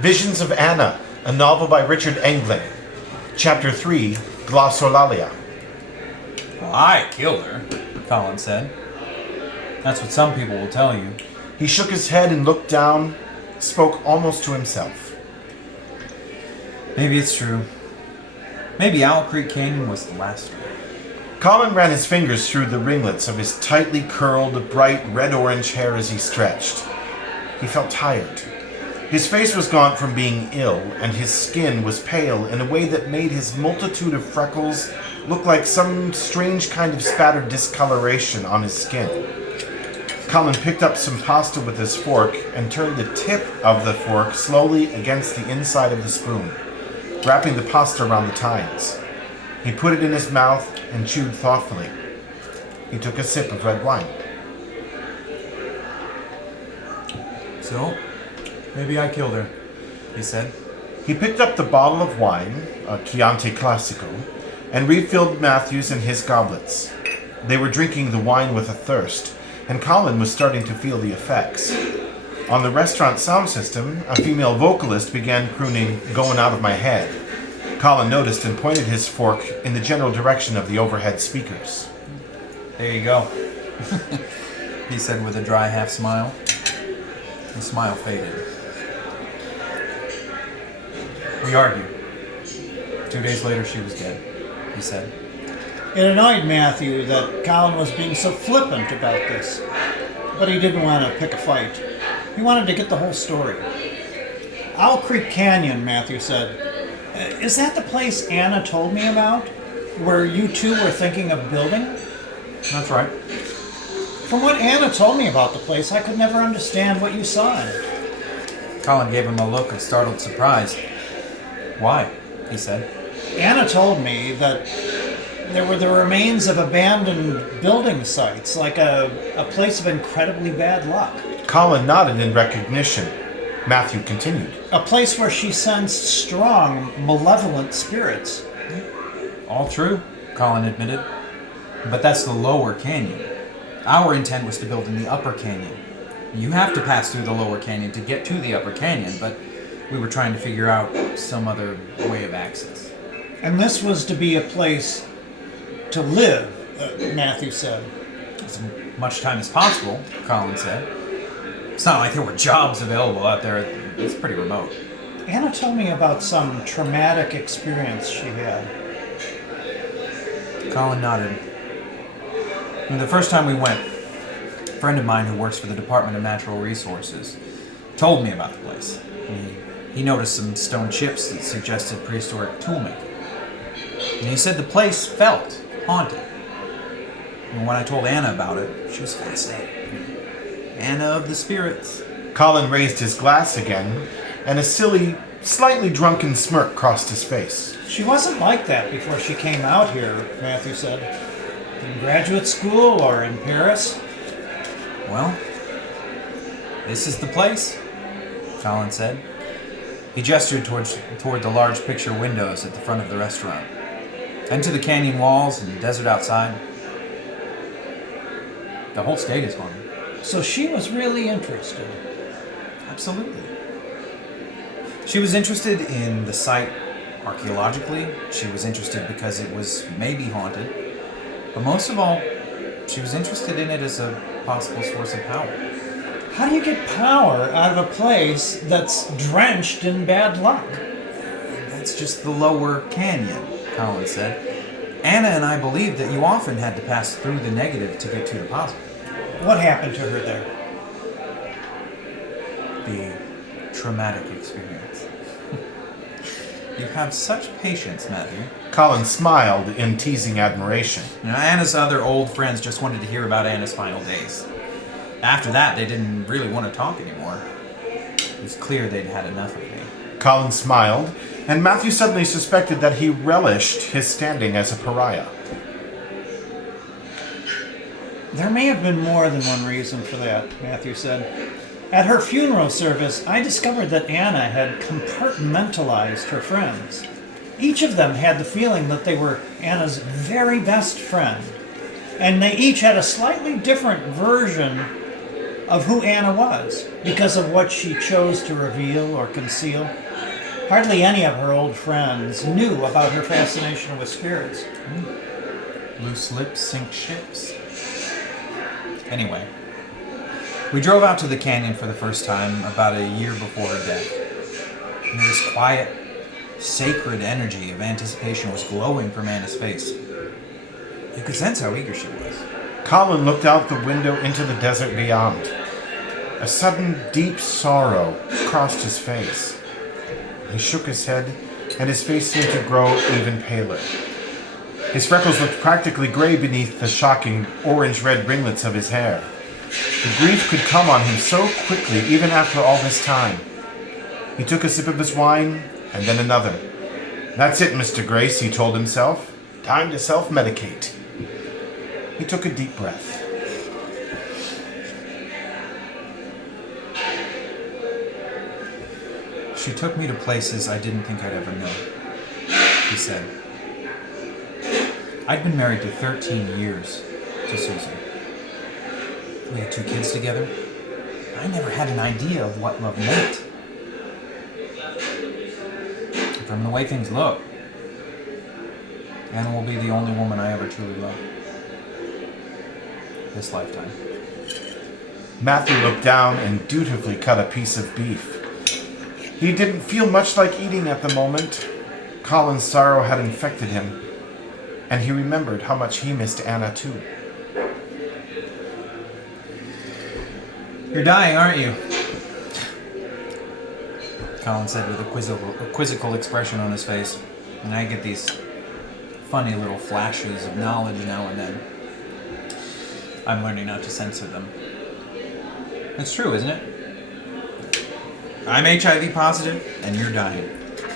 Visions of Anna, a novel by Richard Engling. Chapter 3, Glossolalia. Well, I killed her, Colin said. That's what some people will tell you. He shook his head and looked down, spoke almost to himself. Maybe it's true. Maybe Owl Creek Canyon was the last one. Colin ran his fingers through the ringlets of his tightly curled, bright red-orange hair as he stretched. He felt tired. His face was gaunt from being ill, and his skin was pale in a way that made his multitude of freckles look like some strange kind of spattered discoloration on his skin. Colin picked up some pasta with his fork and turned the tip of the fork slowly against the inside of the spoon, wrapping the pasta around the tines. He put it in his mouth and chewed thoughtfully. He took a sip of red wine. So, maybe I killed her, he said. He picked up the bottle of wine, a Chianti Classico, and refilled Matthew's and his goblets. They were drinking the wine with a thirst, and Colin was starting to feel the effects. On the restaurant sound system, a female vocalist began crooning "Going Out of My Head." Colin noticed and pointed his fork in the general direction of the overhead speakers. There you go, he said with a dry half-smile. The smile faded. We argued. 2 days later, she was dead, he said. It annoyed Matthew that Colin was being so flippant about this, but he didn't want to pick a fight. He wanted to get the whole story. Owl Creek Canyon, Matthew said. Is that the place Anna told me about, where you two were thinking of building? That's right. From what Anna told me about the place, I could never understand what you saw in it. Colin gave him a look of startled surprise. Why? He said. Anna told me that there were the remains of abandoned building sites, like a place of incredibly bad luck. Colin nodded in recognition. Matthew continued. A place where she sensed strong, malevolent spirits. All true, Colin admitted. But that's the lower canyon. Our intent was to build in the upper canyon. You have to pass through the lower canyon to get to the upper canyon, but we were trying to figure out some other way of access. And this was to be a place to live, Matthew said. As much time as possible, Colin said. It's not like there were jobs available out there. It's pretty remote. Anna told me about some traumatic experience she had. Colin nodded. The first time we went, a friend of mine who works for the Department of Natural Resources told me about the place. He noticed some stone chips that suggested prehistoric toolmaking. And he said the place felt haunted. And when I told Anna about it, she was fascinated. Anna of the spirits. Colin raised his glass again, and a silly, slightly drunken smirk crossed his face. She wasn't like that before she came out here, Matthew said. In graduate school or in Paris? Well, this is the place, Colin said. He gestured toward the large picture windows at the front of the restaurant, and to the canyon walls and the desert outside. The whole state is haunted. So she was really interested. Absolutely. She was interested in the site archaeologically. She was interested because it was maybe haunted. But most of all, she was interested in it as a possible source of power. How do you get power out of a place that's drenched in bad luck? That's just the lower canyon, Colin said. Anna and I believed that you often had to pass through the negative to get to the positive. What happened to her there? The traumatic experience. You have such patience, Matthew. Colin smiled in teasing admiration. Anna's other old friends just wanted to hear about Anna's final days. After that, they didn't really want to talk anymore. It was clear they'd had enough of me. Colin smiled, and Matthew suddenly suspected that he relished his standing as a pariah. There may have been more than one reason for that, Matthew said. At her funeral service, I discovered that Anna had compartmentalized her friends. Each of them had the feeling that they were Anna's very best friend, and they each had a slightly different version of who Anna was because of what she chose to reveal or conceal. Hardly any of her old friends knew about her fascination with spirits. Loose lips sink ships. Anyway, we drove out to the canyon for the first time about a year before her death. And this quiet, sacred energy of anticipation was glowing from Anna's face. You could sense how eager she was. Colin looked out the window into the desert beyond. A sudden, deep sorrow crossed his face. He shook his head, and his face seemed to grow even paler. His freckles looked practically gray beneath the shocking orange-red ringlets of his hair. The grief could come on him so quickly, even after all this time. He took a sip of his wine, and then another. "That's it, Mr. Grace," he told himself. "Time to self-medicate." He took a deep breath. She took me to places I didn't think I'd ever know, he said. I'd been married to 13 years to Susan. We had 2 kids together. I never had an idea of what love meant. From the way things look, Anna will be the only woman I ever truly love. This lifetime. Matthew looked down and dutifully cut a piece of beef. He didn't feel much like eating at the moment. Colin's sorrow had infected him, and he remembered how much he missed Anna too. You're dying, aren't you? Colin said with a quizzical expression on his face. And I get these funny little flashes of knowledge now and then. I'm learning not to censor them. It's true, isn't it? I'm HIV positive, and you're dying.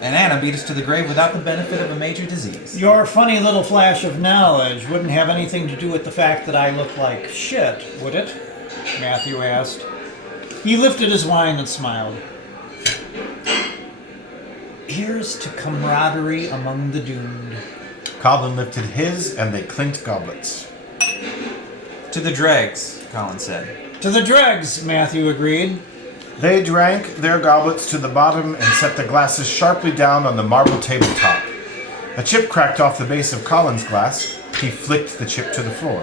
And Anna beat us to the grave without the benefit of a major disease. Your funny little flash of knowledge wouldn't have anything to do with the fact that I look like shit, would it? Matthew asked. He lifted his wine and smiled. Here's to camaraderie among the doomed. Colin lifted his, and they clinked goblets. To the dregs, Colin said. To the dregs, Matthew agreed. They drank their goblets to the bottom and set the glasses sharply down on the marble tabletop. A chip cracked off the base of Colin's glass. He flicked the chip to the floor.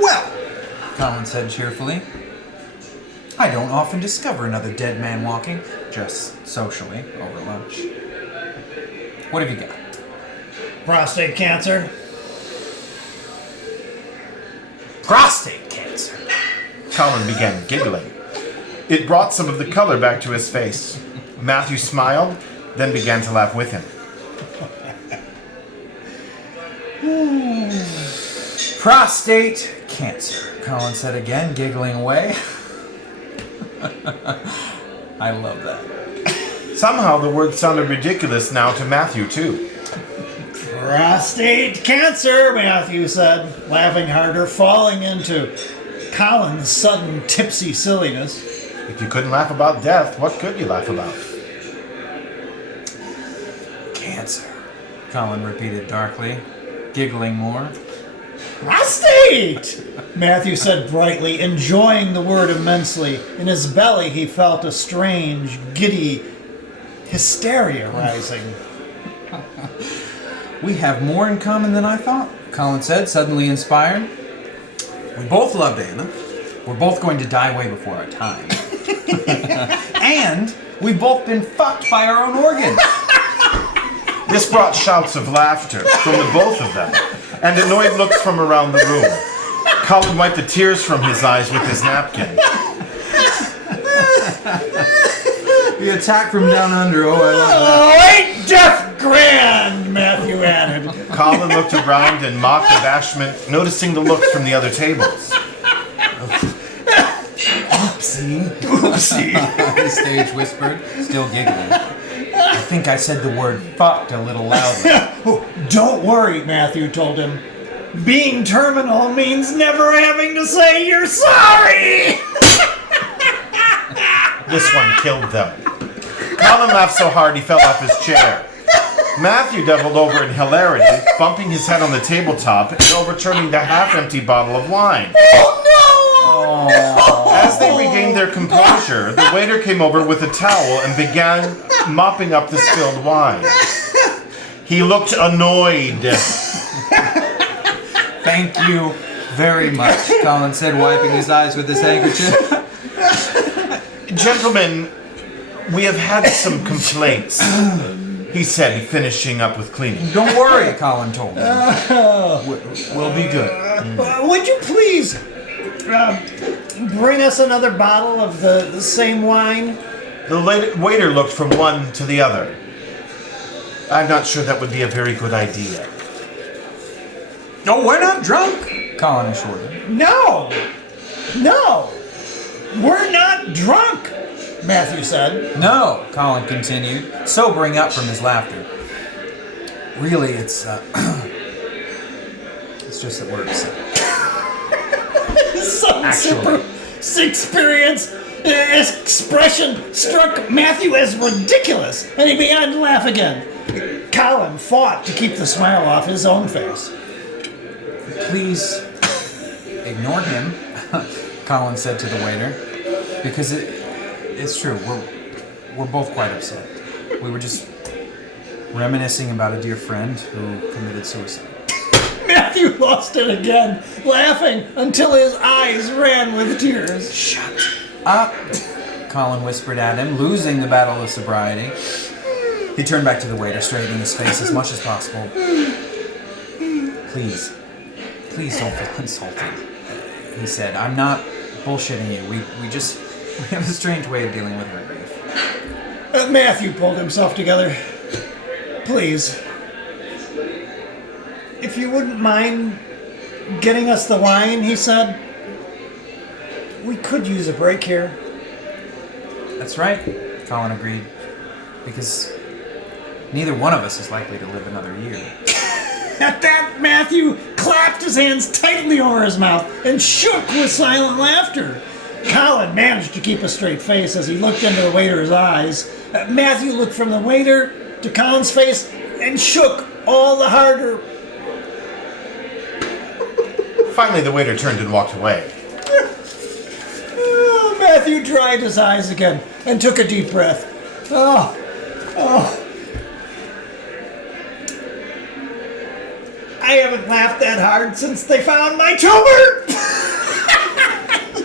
Well, Colin said cheerfully, I don't often discover another dead man walking, just socially, over lunch. What have you got? Prostate cancer. Prostate cancer. Colin began giggling. It brought some of the color back to his face. Matthew smiled, then began to laugh with him. Prostate cancer, Colin said again, giggling away. I love that. Somehow the word sounded ridiculous now to Matthew, too. Prostate cancer, Matthew said, laughing harder, falling into Colin's sudden tipsy silliness. If you couldn't laugh about death, what could you laugh about? Cancer, Colin repeated darkly, giggling more. Prostate! Matthew said brightly, enjoying the word immensely. In his belly he felt a strange, giddy hysteria rising. We have more in common than I thought, Colin said, suddenly inspired. We both loved Anna. We're both going to die way before our time. And we've both been fucked by our own organs. This brought shouts of laughter from the both of them, and annoyed looks from around the room. Colin wiped the tears from his eyes with his napkin. The attack from down under, oh, I love that. Oh, ain't death grand, Matthew added. Colin looked around in mock abashment, noticing the looks from the other tables. Oopsie. Oopsie, the stage whispered, still giggling. I think I said the word fucked a little loudly. Oh, don't worry, Matthew told him. Being terminal means never having to say you're sorry! This one killed them. Colin laughed so hard he fell off his chair. Matthew doubled over in hilarity, bumping his head on the tabletop and overturning the half-empty bottle of wine. As they regained their composure, the waiter came over with a towel and began mopping up the spilled wine. He looked annoyed. Thank you very much, Colin said, wiping his eyes with his handkerchief. Gentlemen, we have had some complaints, he said, finishing up with cleaning. Don't worry, Colin told him. We'll be good. Would you please bring us another bottle of the same wine? The waiter looked from one to the other. I'm not sure that would be a very good idea. Oh, we're not drunk, Colin assured him. No, we're not drunk, Matthew said. No, Colin continued, sobering up from his laughter. Really, it's just that we're upset. Actually, expression struck Matthew as ridiculous, and he began to laugh again. Colin fought to keep the smile off his own face. Please ignore him, Colin said to the waiter, because it's true. We're both quite upset. We were just reminiscing about a dear friend who committed suicide. Matthew lost it again, laughing until his eyes ran with tears. Shut up, Colin whispered at him, losing the battle of sobriety. He turned back to the waiter, straightening his face as much as possible. Please don't feel insulted, he said. I'm not bullshitting you. We have a strange way of dealing with our grief. Matthew pulled himself together. Please, if you wouldn't mind getting us the wine, he said. We could use a break here. That's right, Colin agreed, because neither one of us is likely to live another year. At that, Matthew clapped his hands tightly over his mouth and shook with silent laughter. Colin managed to keep a straight face as he looked into the waiter's eyes. Matthew looked from the waiter to Colin's face and shook all the harder. Finally, the waiter turned and walked away. Matthew dried his eyes again and took a deep breath. Oh. I haven't laughed that hard since they found my tumor!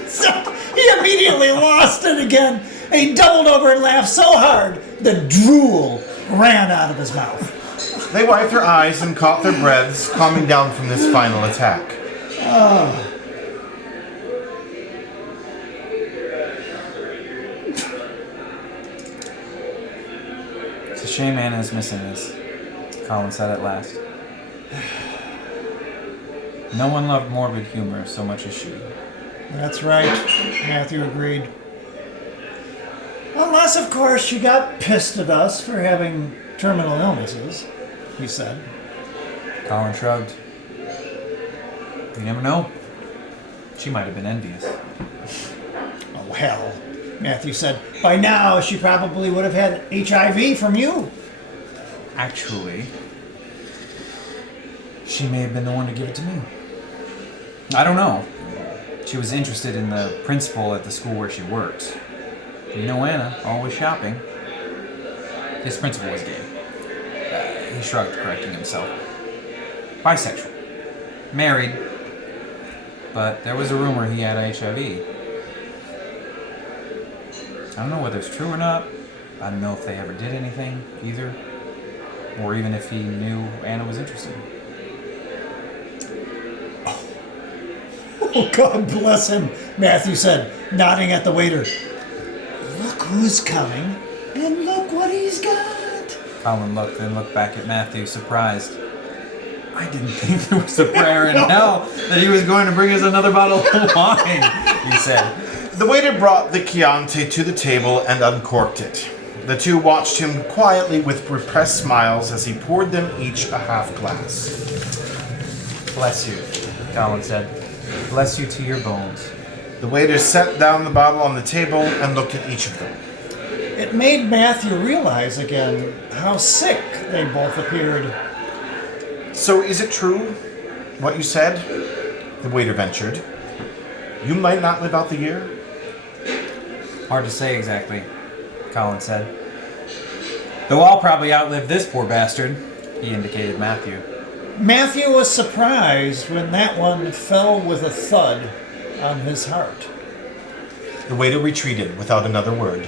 So he immediately lost it again. And he doubled over and laughed so hard that drool ran out of his mouth. They wiped their eyes and caught their breaths, calming down from this final attack. It's a shame Anna's missing this, Colin said at last. No one loved morbid humor so much as she. That's right, Matthew agreed. Unless, of course, she got pissed at us for having terminal illnesses, he said. Colin shrugged. You never know. She might have been envious. Oh, hell, Matthew said. By now, she probably would have had HIV from you. Actually, she may have been the one to give it to me. I don't know. She was interested in the principal at the school where she worked. You know Anna, always shopping. His principal was gay. He shrugged, correcting himself. Bisexual. Married. But there was a rumor he had HIV. I don't know whether it's true or not. I don't know if they ever did anything, either. Or even if he knew Anna was interested. Oh, God bless him, Matthew said, nodding at the waiter. Look who's coming, and look what he's got. Colin looked, then looked back at Matthew, surprised. I didn't think there was a prayer in hell that he was going to bring us another bottle of wine, he said. The waiter brought the Chianti to the table and uncorked it. The two watched him quietly with repressed smiles as he poured them each a half glass. Bless you, Colin said. Bless you to your bones. The waiter set down the bottle on the table and looked at each of them. It made Matthew realize again how sick they both appeared. So is it true, what you said? The waiter ventured. You might not live out the year? Hard to say exactly, Colin said. Though I'll probably outlive this poor bastard, he indicated Matthew. Matthew was surprised when that one fell with a thud on his heart. The waiter retreated without another word.